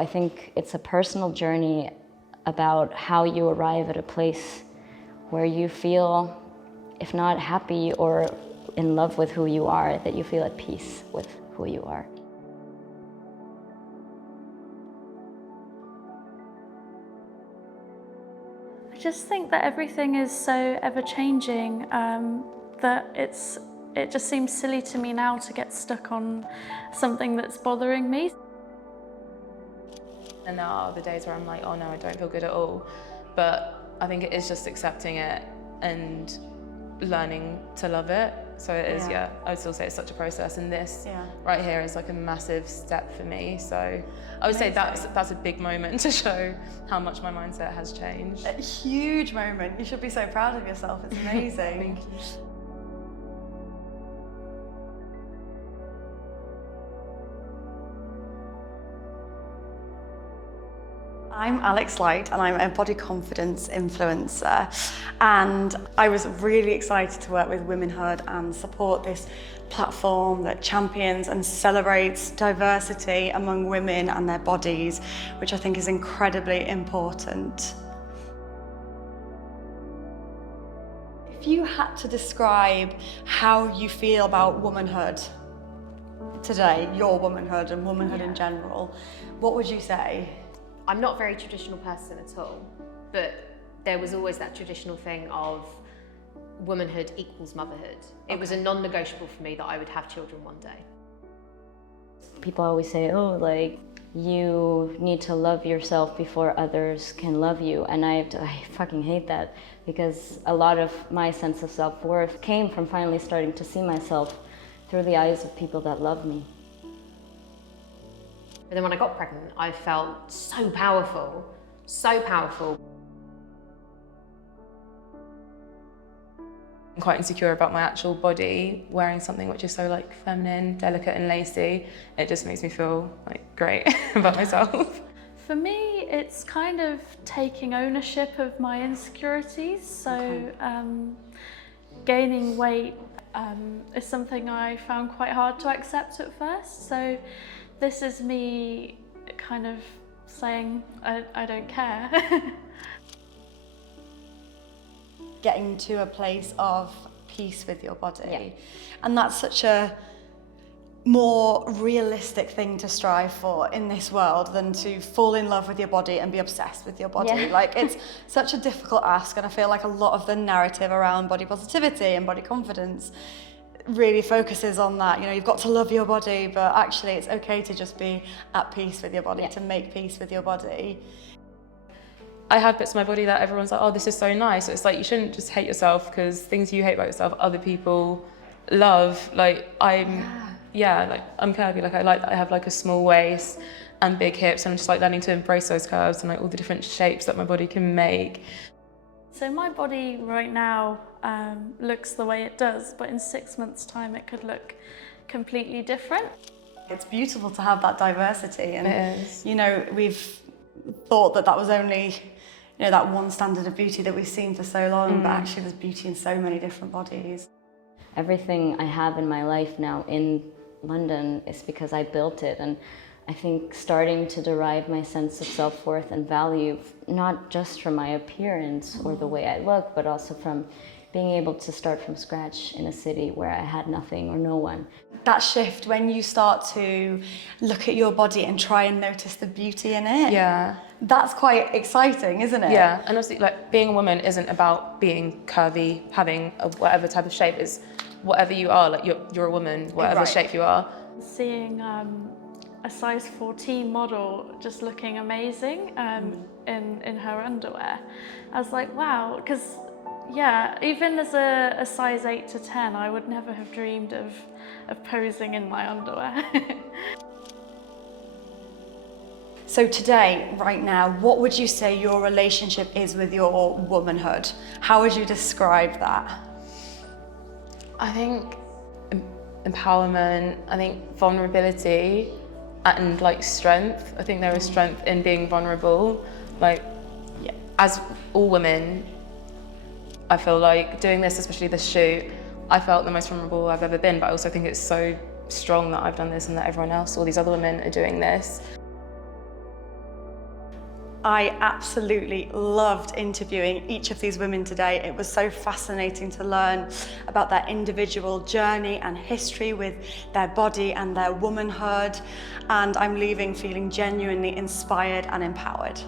I think it's a personal journey about how you arrive at a place where you feel, if not happy or in love with who you are, that you feel at peace with who you are. I just think that everything is so ever-changing that it just seems silly to me now to get stuck on something that's bothering me. And there are the days where I'm like, oh no, I don't feel good at all. But I think it is just accepting it and learning to love it. So it is, I would still say it's such a process, and this right here is like a massive step for me. So I would say that's a big moment to show how much my mindset has changed. A huge moment. You should be so proud of yourself. It's amazing. Thank you. I'm Alex Light and I'm a body confidence influencer, and I was really excited to work with Womanhood and support this platform that champions and celebrates diversity among women and their bodies, which I think is incredibly important. If you had to describe how you feel about womanhood today, your womanhood and womanhood in general, what would you say? I'm not a very traditional person at all, but there was always that traditional thing of womanhood equals motherhood. It was a non-negotiable for me that I would have children one day. People always say, oh, like, you need to love yourself before others can love you. And I fucking hate that, because a lot of my sense of self-worth came from finally starting to see myself through the eyes of people that love me. But then when I got pregnant, I felt so powerful, so powerful. I'm quite insecure about my actual body. Wearing something which is so like feminine, delicate and lacy, it just makes me feel like great about myself. For me, it's kind of taking ownership of my insecurities. So gaining weight is something I found quite hard to accept at first. So this is me kind of saying, I don't care. Getting to a place of peace with your body. And that's such a more realistic thing to strive for in this world than to fall in love with your body and be obsessed with your body. Like, it's such a difficult ask, and I feel like a lot of the narrative around body positivity and body confidence really focuses on that. You know, you've got to love your body, but actually it's okay to just be at peace with your body, to make peace with your body. I have bits of my body that everyone's like, oh, this is so nice. So it's like, you shouldn't just hate yourself because things you hate about yourself, other people love. Like, I'm curvy. Like, I have like a small waist and big hips, and I'm just like learning to embrace those curves and like all the different shapes that my body can make. So my body right now looks the way it does, but in 6 months' time it could look completely different. It's beautiful to have that diversity, and it is. You know, we've thought that was only, you know, that one standard of beauty that we've seen for so long, but actually there's beauty in so many different bodies. Everything I have in my life now in London is because I built it, and I think starting to derive my sense of self-worth and value, not just from my appearance or the way I look, but also from being able to start from scratch in a city where I had nothing or no one. That shift when you start to look at your body and try and notice the beauty in it. Yeah. That's quite exciting, isn't it? Yeah, and obviously, like, being a woman isn't about being curvy, having a whatever type of shape. Is whatever you are, like you're a woman, whatever shape you are. Seeing a size 14 model just looking amazing in her underwear, I was like, wow, because even as a size 8 to 10, I would never have dreamed of posing in my underwear. So today, right now, what would you say your relationship is with your womanhood? How would you describe that? I think empowerment, I think vulnerability, and like strength. I think there is strength in being vulnerable. Like, as all women, I feel like doing this, especially this shoot, I felt the most vulnerable I've ever been, but I also think it's so strong that I've done this and that everyone else, all these other women are doing this. I absolutely loved interviewing each of these women today. It was so fascinating to learn about their individual journey and history with their body and their womanhood. And I'm leaving feeling genuinely inspired and empowered.